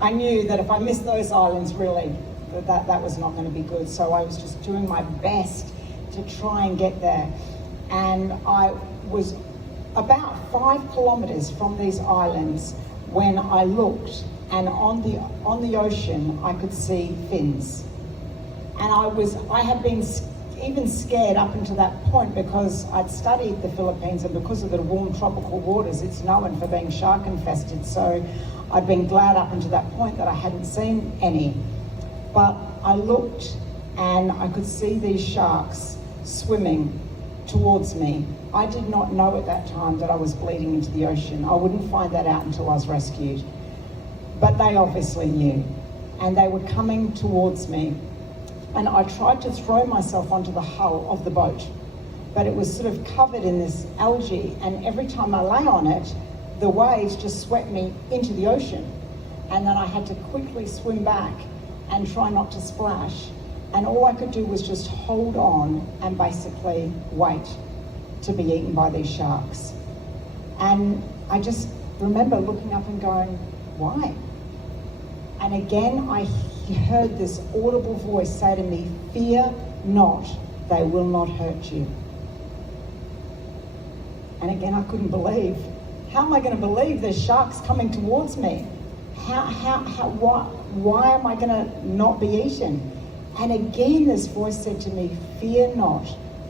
I knew that if I missed those islands, really, that was not going to be good. So I was just doing my best to try and get there. And I was about 5 kilometers from these islands when I looked, and on the ocean I could see fins. And I had been even scared up until that point because I'd studied the Philippines, and because of the warm tropical waters, it's known for being shark infested. So I'd been glad up until that point that I hadn't seen any. But I looked and I could see these sharks swimming towards me. I did not know at that time that I was bleeding into the ocean. I wouldn't find that out until I was rescued. But they obviously knew, and they were coming towards me. And I tried to throw myself onto the hull of the boat, but it was sort of covered in this algae, and every time I lay on it, the waves just swept me into the ocean. And then I had to quickly swim back and try not to splash. And all I could do was just hold on and basically wait to be eaten by these sharks. And I just remember looking up and going, why? And again, I heard this audible voice say to me, fear not, they will not hurt you. And again, I couldn't believe. How am I going to believe there's sharks coming towards me? Why am I going to not be eaten? And again, this voice said to me, fear not,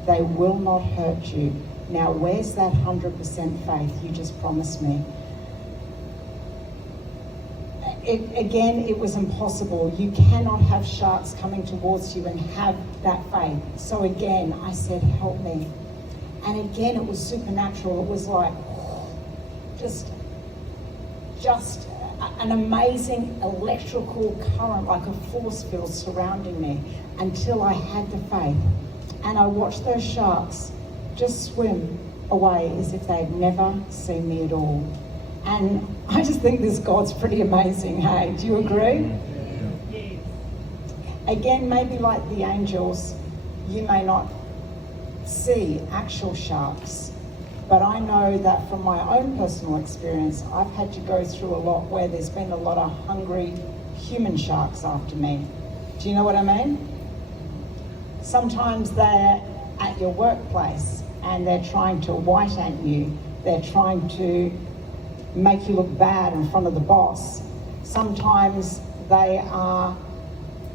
they will not hurt you. Now, where's that 100% faith you just promised me? It was impossible. You cannot have sharks coming towards you and have that faith. So again, I said, help me. And again, it was supernatural. It was like, just an amazing electrical current, like a force field surrounding me, until I had the faith. And I watched those sharks just swim away as if they had never seen me at all. And I just think this God's pretty amazing, hey? Do you agree? Yes. Again, maybe like the angels, you may not see actual sharks, but I know that from my own personal experience, I've had to go through a lot where there's been a lot of hungry human sharks after me. Do you know what I mean? Sometimes they're at your workplace and they're trying to white ant you. They're trying to make you look bad in front of the boss. Sometimes they are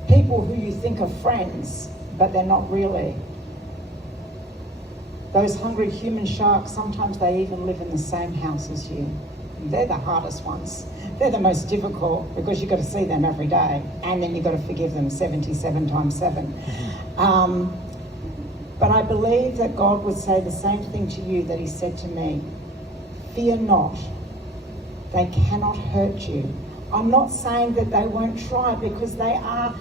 people who you think are friends, but they're not really. Those hungry human sharks, sometimes they even live in the same house as you. They're the hardest ones. They're the most difficult because you've got to see them every day, and then you've got to forgive them 77 times 7. But I believe that God would say the same thing to you that he said to me. Fear not. They cannot hurt you. I'm not saying that they won't try, because they are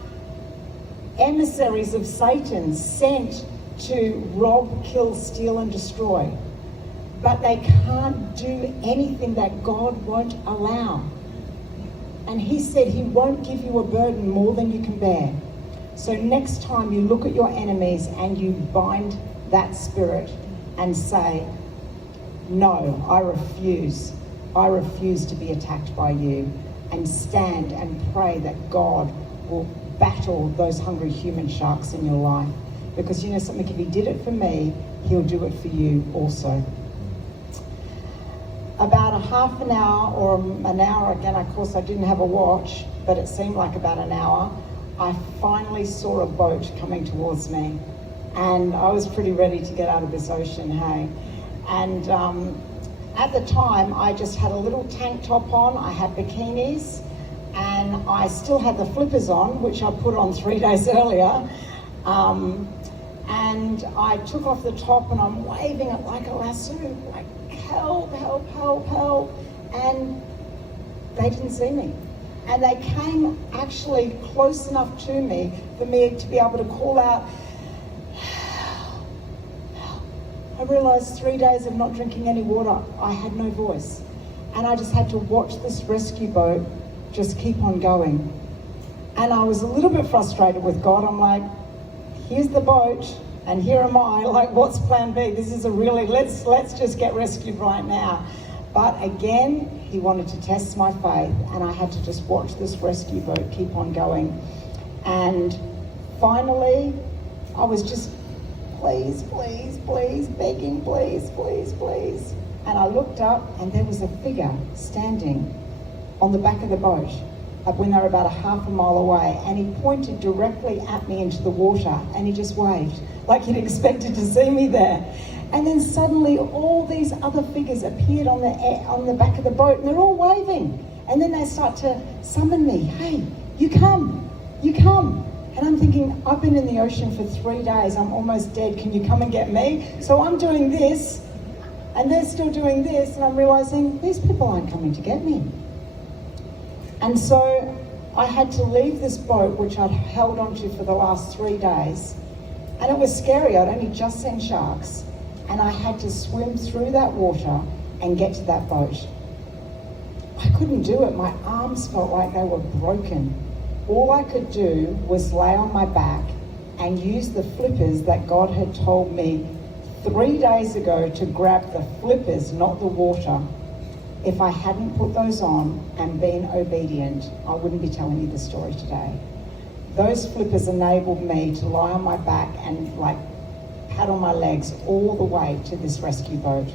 emissaries of Satan sent to rob, kill, steal, and destroy. But they can't do anything that God won't allow. And he said he won't give you a burden more than you can bear. So next time you look at your enemies and you bind that spirit and say, no, I refuse. I refuse to be attacked by you, and stand and pray that God will battle those hungry human sharks in your life. Because you know something, if he did it for me, he'll do it for you also. About a half an hour or an hour, again, of course I didn't have a watch, but it seemed like about an hour, I finally saw a boat coming towards me. And I was pretty ready to get out of this ocean, hey. And at the time, I just had a little tank top on, I had bikinis, and I still had the flippers on, which I put on 3 days earlier. And I took off the top and I'm waving it like a lasso, like help, help, help, help. And they didn't see me. And they came actually close enough to me for me to be able to call out, help, help. I realized 3 days of not drinking any water, I had no voice. And I just had to watch this rescue boat just keep on going. And I was a little bit frustrated with God. I'm like, here's the boat, and here am I, like, what's plan B? This is a really, let's just get rescued right now. But again, He wanted to test my faith, and I had to just watch this rescue boat keep on going. And finally, I was just, please, please, please, begging, please, please, please. And I looked up, and there was a figure standing on the back of the boat when they were about a half a mile away, and he pointed directly at me into the water, and he just waved like he'd expected to see me there. And then suddenly all these other figures appeared on the back of the boat, and they're all waving. And then they start to summon me. Hey, you come, you come. And I'm thinking, I've been in the ocean for 3 days. I'm almost dead. Can you come and get me? So I'm doing this, and they're still doing this, and I'm realizing these people aren't coming to get me. And so I had to leave this boat, which I'd held onto for the last 3 days. And it was scary. I'd only just seen sharks. And I had to swim through that water and get to that boat. I couldn't do it. My arms felt like they were broken. All I could do was lay on my back and use the flippers that God had told me 3 days ago to grab the flippers, not the water. If I hadn't put those on and been obedient, I wouldn't be telling you the story today. Those flippers enabled me to lie on my back and paddle my legs all the way to this rescue boat.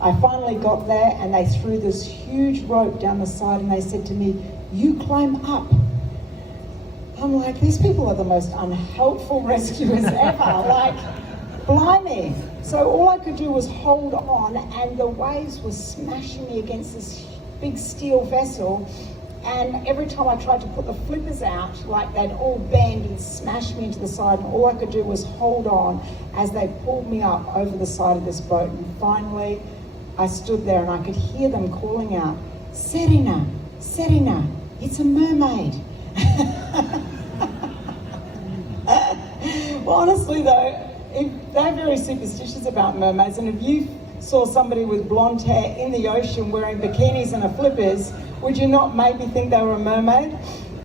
I finally got there, and they threw this huge rope down the side, and they said to me, you climb up. I'm like, these people are the most unhelpful rescuers ever. Blimey. So all I could do was hold on, and the waves were smashing me against this big steel vessel. And every time I tried to put the flippers out, they'd all bend and smash me into the side, and all I could do was hold on as they pulled me up over the side of this boat. And finally, I stood there, and I could hear them calling out, Serena, Serena, it's a mermaid. Well, honestly though, they're very superstitious about mermaids, and if you saw somebody with blonde hair in the ocean wearing bikinis and a flippers, would you not maybe think they were a mermaid?